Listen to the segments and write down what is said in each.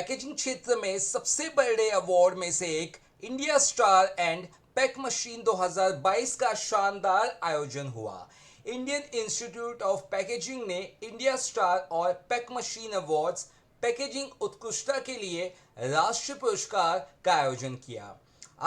Packaging क्षेत्र में सबसे बड़े अवार्ड में से एक India star and pack machine 2022 का शानदार आयोजन हुआ। इंडियन इंस्टीट्यूट ऑफ पैकेजिंग ने इंडिया स्टार और पैक मशीन अवार्ड्स पैकेजिंग उत्कृष्टता के लिए राष्ट्रीय पुरस्कार का आयोजन किया।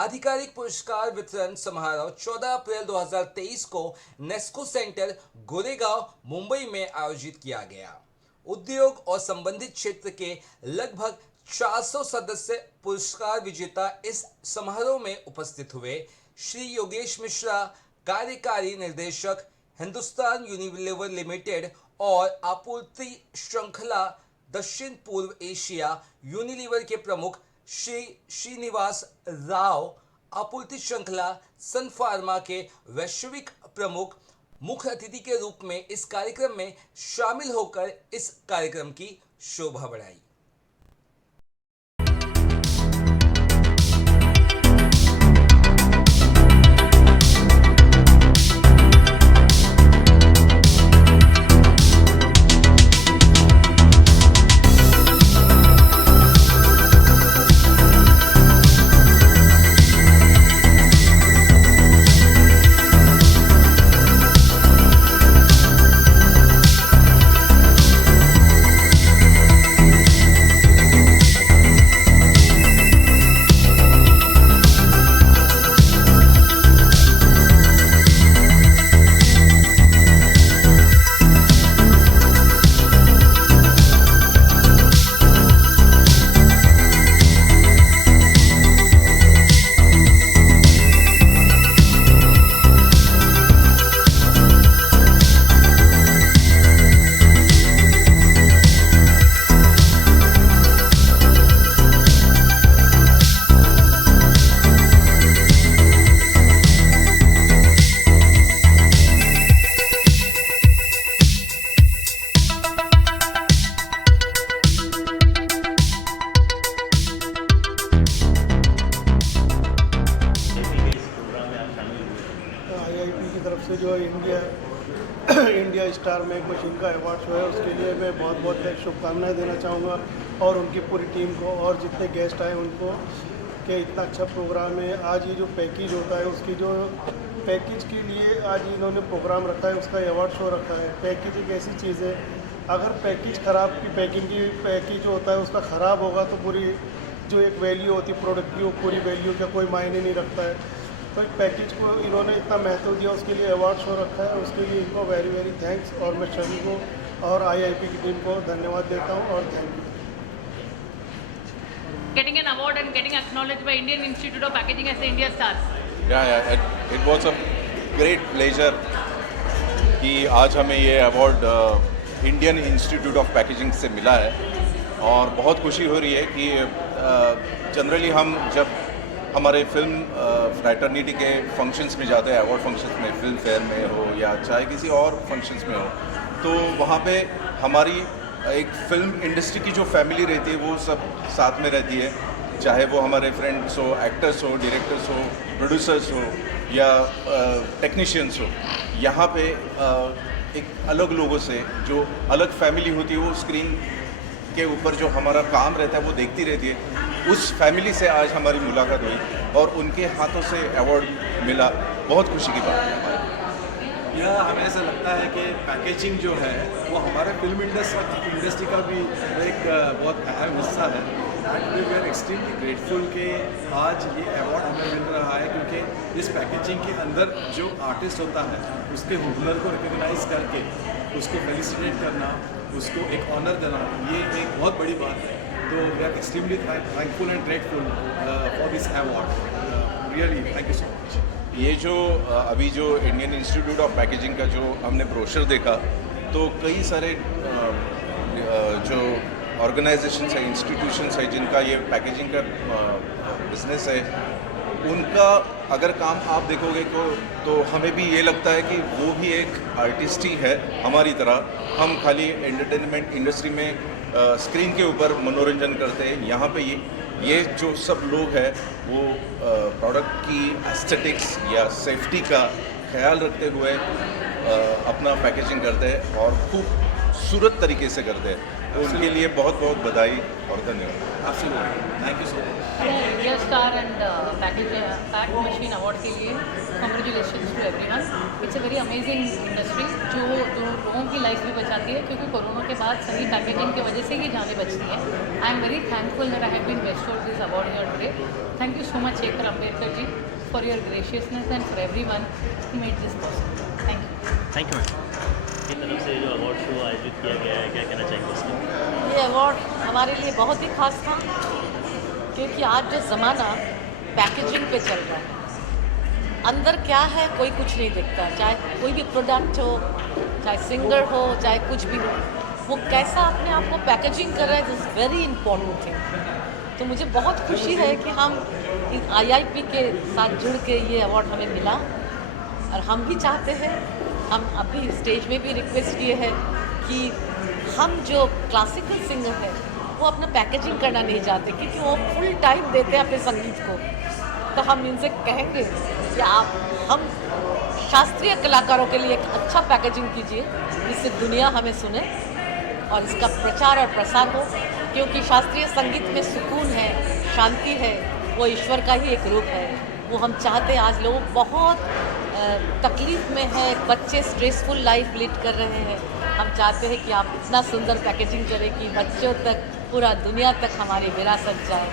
आधिकारिक पुरस्कार वितरण समारोह 14 अप्रैल 2023 को नेस्को सेंटर गोरेगांव मुंबई में आयोजित किया गया। उद्योग और संबंधित क्षेत्र के लगभग 400 सदस्य पुरस्कार विजेता इस समारोह में उपस्थित हुए। श्री योगेश मिश्रा, कार्यकारी निर्देशक, हिंदुस्तान यूनिलीवर लिमिटेड और आपूर्ति श्रृंखला दक्षिण पूर्व एशिया यूनिलीवर के प्रमुख श्री श्रीनिवास राव, आपूर्ति श्रृंखला सन फार्मा के वैश्विक प्रमुख, मुख्य अतिथि के रूप में इस कार्यक्रम में शामिल होकर इस कार्यक्रम की शोभा बढ़ाई। आईआईपी की तरफ से जो इंडिया स्टार में कुछ इनका अवार्ड शो है, उसके लिए मैं बहुत बहुत शुभकामनाएं देना चाहूँगा और उनकी पूरी टीम को और जितने गेस्ट आए उनको कि इतना अच्छा प्रोग्राम है। आज ये जो पैकेज होता है उसकी जो पैकेज के लिए आज इन्होंने प्रोग्राम रखा है, उसका अवार्ड शो रखा है। पैकेज एक ऐसी चीज़ है, अगर पैकेज ख़राब की पैकेज जो होता है उसका ख़राब होगा तो पूरी जो एक वैल्यू होती है प्रोडक्ट की, वो पूरी वैल्यू का कोई मायने नहीं रखता है। तो पैकेज को इन्होंने इतना महत्व दिया, उसके लिए अवार्ड शो रखा है, उसके लिए इनको वेरी वेरी थैंक्स। और मैं सभी को और आईआईपी की टीम को धन्यवाद देता हूँ और thank you. Getting an award and getting acknowledged by Indian Institute of Packaging as the India Stars. Yeah, it was a great pleasure कि आज हमें ये award Indian institute of packaging से मिला है और बहुत खुशी हो रही है कि जनरली हम जब हमारे फिल्म फ्रैटर्निटी के फंक्शंस में जाते हैं, अवार्ड फंक्शंस में, फिल्म फेयर में हो या चाहे किसी और फंक्शंस में हो, तो वहाँ पे हमारी एक फिल्म इंडस्ट्री की जो फैमिली रहती है वो सब साथ में रहती है, चाहे वो हमारे फ्रेंड्स हो, एक्टर्स हो, डायरेक्टर्स हो, प्रोड्यूसर्स हो या टेक्नीशियंस हो। यहाँ पे एक अलग लोगों से जो अलग फैमिली होती है वो स्क्रीन के ऊपर जो हमारा काम रहता है वो देखती रहती है। उस फैमिली से आज हमारी मुलाकात हुई और उनके हाथों से अवार्ड मिला, बहुत खुशी की बात है। यह हमें ऐसा लगता है कि पैकेजिंग जो है वो हमारे फिल्म इंडस्ट्री का भी एक बहुत अहम हिस्सा है। And we are extremely grateful कि आज ये अवार्ड हमें मिल रहा है, क्योंकि इस पैकेजिंग के अंदर जो आर्टिस्ट होता है उसके हुनर को रिकग्नाइज करके उसको फेलिसिटेट करना, उसको एक ऑनर देना, ये एक बहुत बड़ी बात है। तो we are extremely thankful and grateful for this award. Really thank you so much. ये जो अभी जो इंडियन इंस्टीट्यूट ऑफ पैकेजिंग का जो हमने ब्रोशर देखा, तो कई सारे जो ऑर्गेनाइजेशंस है, इंस्टीट्यूशंस है जिनका ये पैकेजिंग का बिजनेस है, उनका अगर काम आप देखोगे तो हमें भी ये लगता है कि वो भी एक आर्टिस्ट ही है हमारी तरह। हम खाली एंटरटेनमेंट इंडस्ट्री में स्क्रीन के ऊपर मनोरंजन करते हैं। यहाँ पे ये जो सब लोग हैं वो प्रोडक्ट की एस्थेटिक्स या सेफ्टी का ख्याल रखते हुए अपना पैकेजिंग करते हैं और खूब खूबसूरत तरीके से करते हैं। तो उनके लिए बहुत बहुत बधाई और धन्यवाद। Absolutely, thank you so much. India star and pack machine award के लिए congratulation to everyone. It's a very amazing industry जो लोगों की लाइफ भी बचाती है, क्योंकि कोरोना के बाद सही पैकेजिंग की वजह से ही जानें बचती हैं। I am very thankful that I have been bestowed this award here today. Thank you so much Shekhar Ambedkar ji for your graciousness and for everyone who made this possible. Thank you. Thank you ma'am. की तरफ से जो award show आयोजित किया गया है, क्या कहना चाहेंगे इसमें? ये अवार्ड हमारे लिए बहुत ही खास था, क्योंकि आज जो ज़माना पैकेजिंग पे चल रहा है, अंदर क्या है कोई कुछ नहीं दिखता। चाहे कोई भी प्रोडक्ट हो, चाहे सिंगर हो, चाहे कुछ भी हो, वो कैसा अपने आप को पैकेजिंग कर रहा है, दिस वेरी इंपॉर्टेंट थिंग। तो मुझे बहुत खुशी है कि हम IIP के साथ जुड़ के ये अवार्ड हमें मिला, और हम भी चाहते हैं, हम अभी स्टेज में भी रिक्वेस्ट किए हैं कि हम जो क्लासिकल सिंगर हैं वो अपना पैकेजिंग करना नहीं चाहते, क्योंकि वो फुल टाइम देते हैं अपने संगीत को। तो हम इनसे कहेंगे कि हम शास्त्रीय कलाकारों के लिए एक अच्छा पैकेजिंग कीजिए, जिससे दुनिया हमें सुने और इसका प्रचार और प्रसार हो, क्योंकि शास्त्रीय संगीत में सुकून है, शांति है, वो ईश्वर का ही एक रूप है। वो हम चाहते हैं, आज लोग बहुत तकलीफ़ में है, बच्चे स्ट्रेसफुल लाइफ लीड कर रहे हैं, हम चाहते हैं कि आप इतना सुंदर पैकेजिंग करें कि बच्चों तक, पूरा दुनिया तक हमारी विरासत जाए।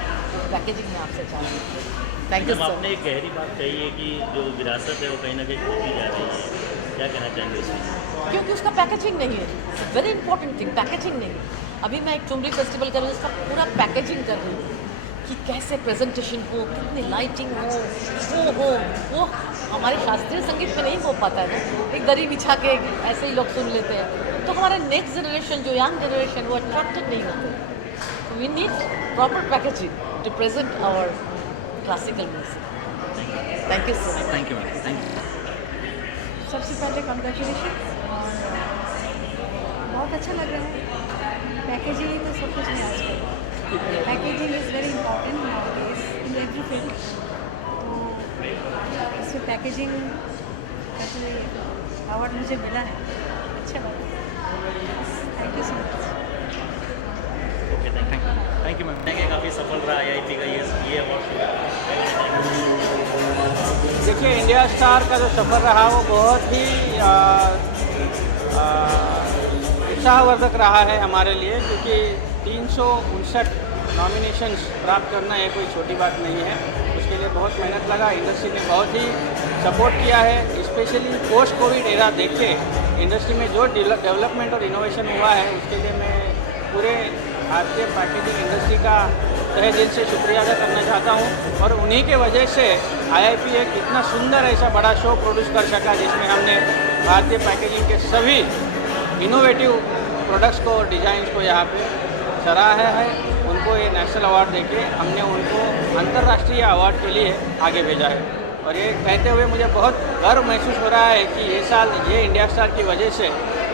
पैकेजिंग में आपसे चाहते हैं। Thank you ma'am, sir. आपने एक गहरी बात कही है कि जो विरासत है वो कहीं ना कहीं खोती जा रही है, क्या कहना चाहेंगे इसमें? क्योंकि उसका पैकेजिंग नहीं है, वेरी इंपॉर्टेंट थिंग, पैकेजिंग नहीं। अभी मैं एक ठुमरी फेस्टिवल कर रही हूँ, उसका पूरा पैकेजिंग कर रही हूँ कि कैसे प्रेजेंटेशन हो, कितनी लाइटिंग हो, वो हमारे शास्त्रीय संगीत में नहीं हो पाता है ना। एक दरी बिछा के ऐसे ही लोग सुन लेते हैं, तो हमारा नेक्स्ट जनरेशन, जो यंग जनरेशन, वो अट्रैक्टेड नहीं होते। We need proper packaging to present our classical music. Thank you sir. Thank you ma'am, thank you. सबसे पहले कॉन्ग्रेचुलेशन, बहुत अच्छा लग रहा है। पैकेजिंग ही तो सब कुछ है आजकल। Packaging is very important in every field. तो इसमें पैकेजिंग का जो अवार्ड मुझे मिला है, अच्छा लगा। Thank you so much. Okay, thank you ma'am. काफ़ी सफल रहा IIP का ये अवार्ड शो। देखिए, इंडिया स्टार का जो सफ़र रहा वो बहुत ही उत्साहवर्धक रहा है हमारे लिए, क्योंकि 359 नॉमिनेशंस प्राप्त करना ये कोई छोटी बात नहीं है। उसके लिए बहुत मेहनत लगा, इंडस्ट्री ने बहुत ही सपोर्ट किया है। स्पेशली पोस्ट कोविड एरा देख के इंडस्ट्री में जो डेवलपमेंट और इनोवेशन हुआ है, उसके लिए मैं पूरे भारतीय पैकेजिंग इंडस्ट्री का तहे दिल से शुक्रिया अदा करना चाहता हूँ। और उन्हीं के वजह से IIP एक इतना सुंदर ऐसा बड़ा शो प्रोड्यूस कर सका, जिसमें हमने भारतीय पैकेजिंग के सभी इनोवेटिव प्रोडक्ट्स को और डिज़ाइंस को यहाँ पे सराहा है। उनको ये नेशनल अवार्ड देके हमने उनको अंतर्राष्ट्रीय अवार्ड के लिए आगे भेजा है। और ये कहते हुए मुझे बहुत गर्व महसूस हो रहा है कि ये साल ये इंडिया स्टार की वजह से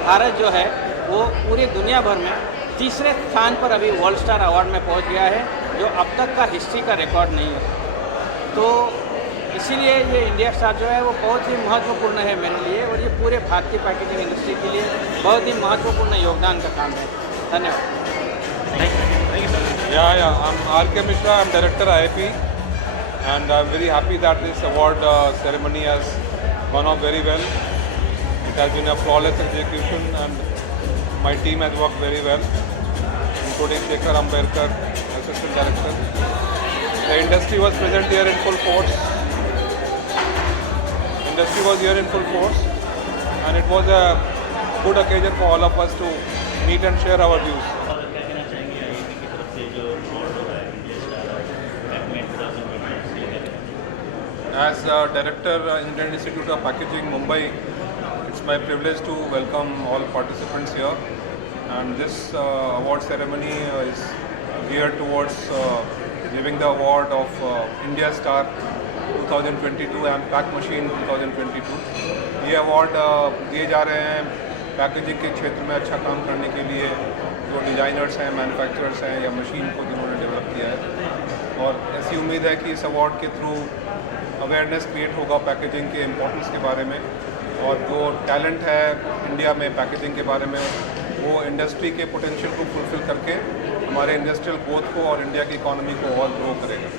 भारत जो है वो पूरी दुनिया भर में तीसरे स्थान पर अभी वर्ल्ड स्टार अवार्ड में पहुंच गया है, जो अब तक का हिस्ट्री का रिकॉर्ड नहीं है। तो इसीलिए ये इंडिया स्टार जो है वो बहुत ही महत्वपूर्ण है मेरे लिए, और ये पूरे भारतीय पैकेजिंग इंडस्ट्री के लिए बहुत ही महत्वपूर्ण योगदान का काम है। धन्यवाद। Yeah, I'm R.K. Mishra. I'm director IIP, and I'm very happy that this award ceremony has gone off very well. It has been a flawless execution, and my team has worked very well, including Shekhar Ambedkar, assistant director. The industry was present here in full force. Industry was here in full force, and it was a good occasion for all of us to meet and share our views. और क्या कहना चाहेंगे IIP की तरफ से जो award हो रहा है India star पैकमेंट 2020? As Director, Indian Institute of Packaging, Mumbai, it's my privilege to welcome all participants here. And this award ceremony is geared towards giving the award of India Star 2022 and Pack Machine 2022. ये award दिए जा रहे हैं packaging के क्षेत्र में अच्छा काम करने के लिए, जो डिज़ाइनर्स हैं, मैन्युफैक्चरर्स हैं या मशीन को जिन्होंने डेवलप किया है। और ऐसी उम्मीद है कि इस अवार्ड के थ्रू अवेयरनेस क्रिएट होगा पैकेजिंग के इम्पोर्टेंस के बारे में, और जो टैलेंट है इंडिया में पैकेजिंग के बारे में वो इंडस्ट्री के पोटेंशियल को फुलफिल करके हमारे इंडस्ट्रियल ग्रोथ को और इंडिया की इकोनॉमी को और ग्रो करेगा।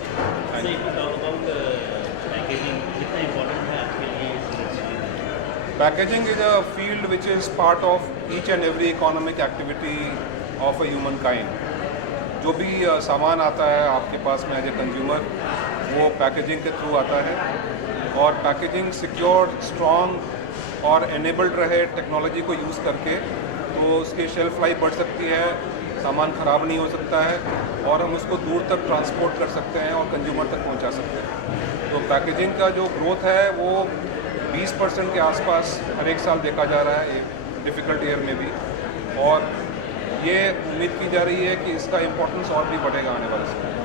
So if you talk about packaging, कितना important है आपके लिए इस industry में? Packaging is a field which is part of each and every economic activity of a human kind. जो भी सामान आता है आपके पास में एज ए कंज्यूमर, वो पैकेजिंग के थ्रू आता है, और पैकेजिंग सिक्योर, स्ट्रॉन्ग और एनेबल्ड रहे टेक्नोलॉजी को यूज़ करके, तो उसकी शेल्फ लाइफ बढ़ सकती है, सामान ख़राब नहीं हो सकता है, और हम उसको दूर तक ट्रांसपोर्ट कर सकते हैं और कंज्यूमर तक पहुंचा सकते हैं। तो पैकेजिंग का जो ग्रोथ है वो 20% के आसपास हर एक साल देखा जा रहा है, एक डिफ़िकल्ट ईयर में भी, और ये उम्मीद की जा रही है कि इसका इम्पोर्टेंस और भी बढ़ेगा आने वाले समय।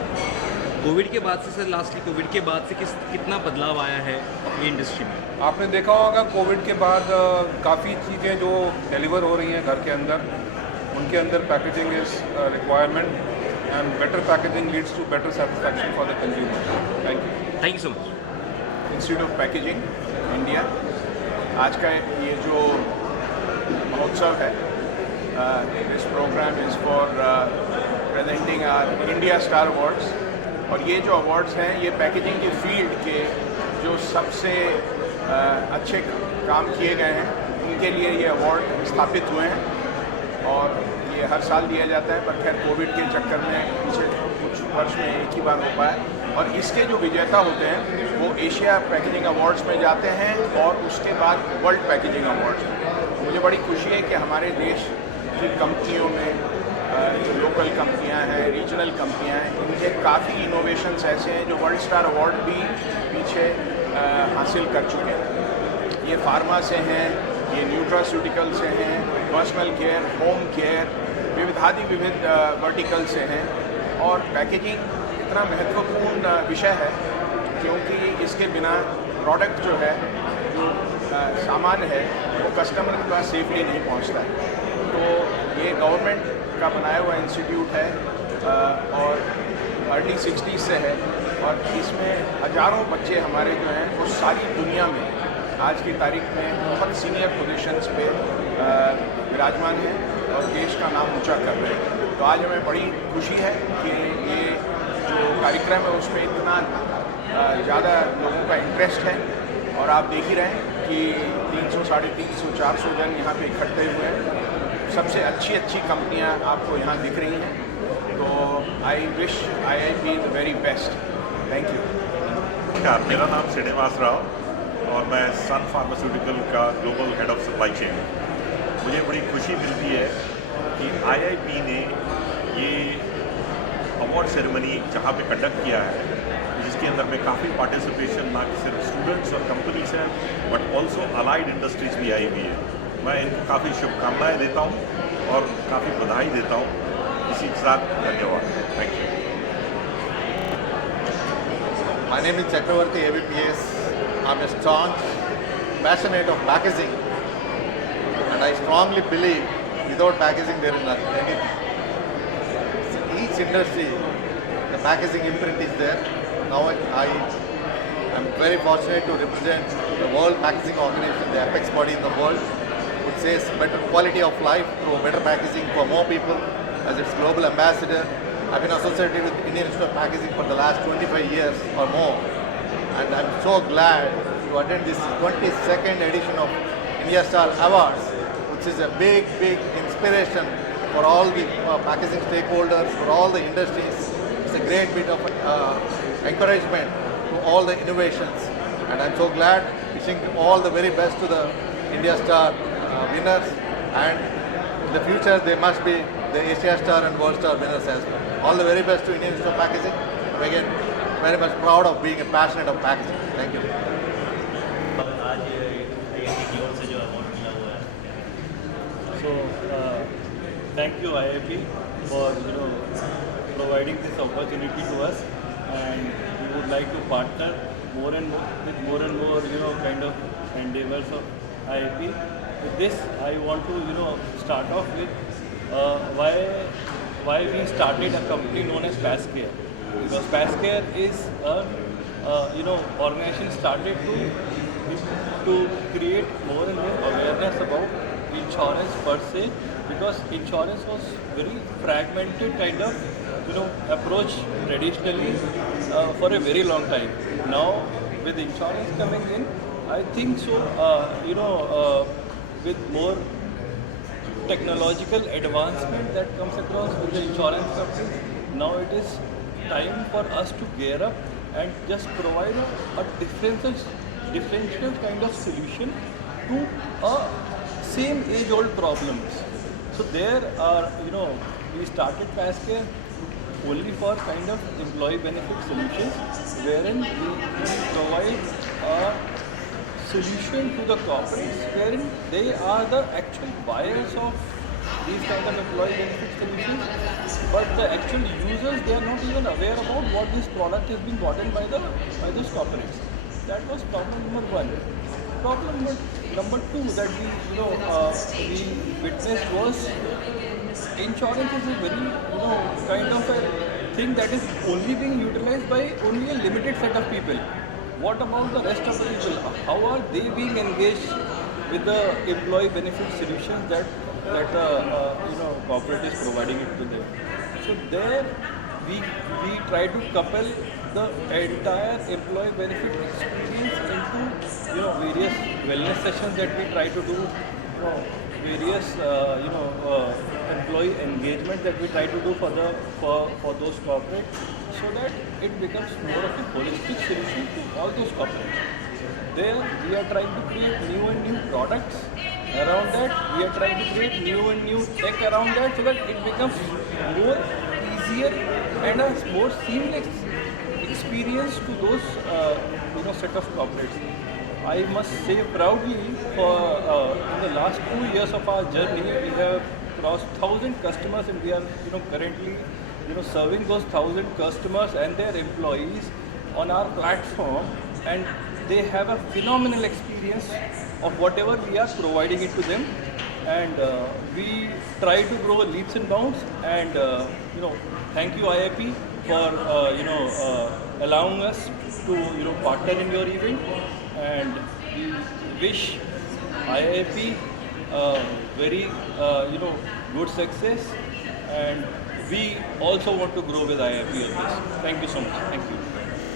कोविड के बाद से सर, लास्टली कोविड के बाद से कितना बदलाव आया है ये इंडस्ट्री में? आपने देखा होगा कोविड के बाद काफ़ी चीज़ें जो डिलीवर हो रही हैं घर के अंदर, उनके अंदर packaging is requirement, and better packaging leads to better satisfaction for the consumer. Thank you so much. Institute of packaging India, आज का ये जो महोत्सव है, this programme is for presenting our India star awards, और ये जो अवार्ड्स हैं ये पैकेजिंग की फील्ड के जो सबसे अच्छे काम किए गए हैं उनके लिए ये अवार्ड स्थापित हुए हैं, और ये हर साल दिया जाता है, पर खैर कोविड के चक्कर में पिछले कुछ वर्ष में एक ही बार हो पाया, और इसके जो विजेता होते हैं वो एशिया पैकेजिंग अवार्ड्स में जाते हैं और उसके बाद वर्ल्ड पैकेजिंग अवार्ड्स में। मुझे बड़ी खुशी है कि हमारे देश की कंपनियों में, लोकल कंपनियां हैं, रीजनल कंपनियां हैं, इनके काफ़ी इनोवेशंस ऐसे हैं जो वर्ल्ड स्टार अवार्ड भी पीछे हासिल कर चुके हैं। ये फार्मा से हैं, ये न्यूट्रास्यूटिकल से हैं, पर्सनल केयर, होम केयर, विविध वर्टिकल से हैं, और पैकेजिंग इतना महत्वपूर्ण विषय है क्योंकि इसके बिना प्रोडक्ट जो है, जो सामान है, वो कस्टमर के पास सेफली नहीं पहुंचता है। तो ये गवर्नमेंट का बनाया हुआ इंस्टीट्यूट है, और अर्ली 60s से है, और इसमें हज़ारों बच्चे हमारे जो हैं वो सारी दुनिया में आज की तारीख में बहुत सीनियर पोजीशंस पे विराजमान हैं और देश का नाम ऊंचा कर रहे हैं। तो आज हमें बड़ी खुशी है कि ये जो कार्यक्रम है उसमें इतना ज़्यादा लोगों का इंटरेस्ट है, और आप देख ही रहे हैं कि 300, 350, 400 जन यहाँ पे इकट्ठे हुए हैं। सबसे अच्छी कंपनियाँ आपको यहाँ दिख रही हैं, तो I wish IIP the very best. Thank you. नमस्कार, मेरा नाम श्रीनिवास राव और मैं सन फार्मास्यूटिकल का global head of supply chain. मुझे बड़ी खुशी मिलती है कि IIP ने ये अवार्ड सेरेमनी जहाँ पे कंडक्ट किया है, जिसके अंदर में काफ़ी पार्टिसिपेशन ना कि सिर्फ स्टूडेंट्स और कंपनीज हैं बट ऑल्सो अलाइड इंडस्ट्रीज भी आई हुई है। मैं इनको काफ़ी शुभकामनाएं देता हूं और काफ़ी बधाई देता हूं। इसी के साथ धन्यवाद। Thank you. My name is Chakravarti ABPS. I'm a staunch passionate of packaging, and I strongly believe without packaging there is nothing. Each industry, the packaging imprint is there. Now I am very fortunate to represent the World Packaging Organization, the apex body in the world, which says better quality of life through better packaging for more people. As its global ambassador, I've been associated with Indian Institute of Packaging for the last 25 years or more, and I'm so glad to attend this 22nd edition of India Star Awards, which is a big inspiration for all the packaging stakeholders, for all the industries. It's a great bit of encouragement to all the innovations, and I'm so glad. Wishing all the very best to the India Star winners, and in the future they must be the Asia Star and World Star winners as well. All the very best to Indian Institute of Packaging. I'm again very much proud of being a passionate of packaging. Thank you. आज IIT की ओर से जो award मिला हुआ है, So thank you IIP for providing this opportunity to us, and we would like to partner more and more kind of endeavors of IIP. With this, I want to start off with why we started a company known as PassCare, because PassCare is a organization started to create more and more awareness about insurance per se, because insurance was very fragmented kind of approach traditionally for a very long time. Now with insurance coming in, I think so with more technological advancement that comes across with the insurance companies, now it is time for us to gear up and just provide a differential kind of solution to a same age-old problems. So there are, we started PassCare only for kind of employee benefit solutions, wherein we provide a solution to the corporates, wherein they are the actual buyers of these kind of employee benefit solutions, but the actual users, they are not even aware about what this product has been bought in by those corporates. That was problem number one. Problem number two that we witnessed was insurance is a very kind of a thing that is only being utilized by only a limited set of people. What about the rest of the people? How are they being engaged with the employee benefit solutions that corporate is providing it to them? So there we try to couple the entire employee benefit experience into various wellness sessions that we try to do, various employee engagement that we try to do for those corporates, so that it becomes more of a holistic solution to all those corporates. There we are trying to create new and new products around that. We are trying to create new and new tech around that, so that it becomes more easier and a more seamless experience to those set of corporates. I must say proudly, for in the last 2 years of our journey, we have crossed 1,000 customers, and we are currently serving those 1,000 customers and their employees on our platform, and they have a phenomenal experience of whatever we are providing it to them. And we try to grow leaps and bounds, and thank you IIP for allowing us to partner in your event, and we wish IIP very good success, and we also want to grow with IIP on this. Thank you so much. Thank you.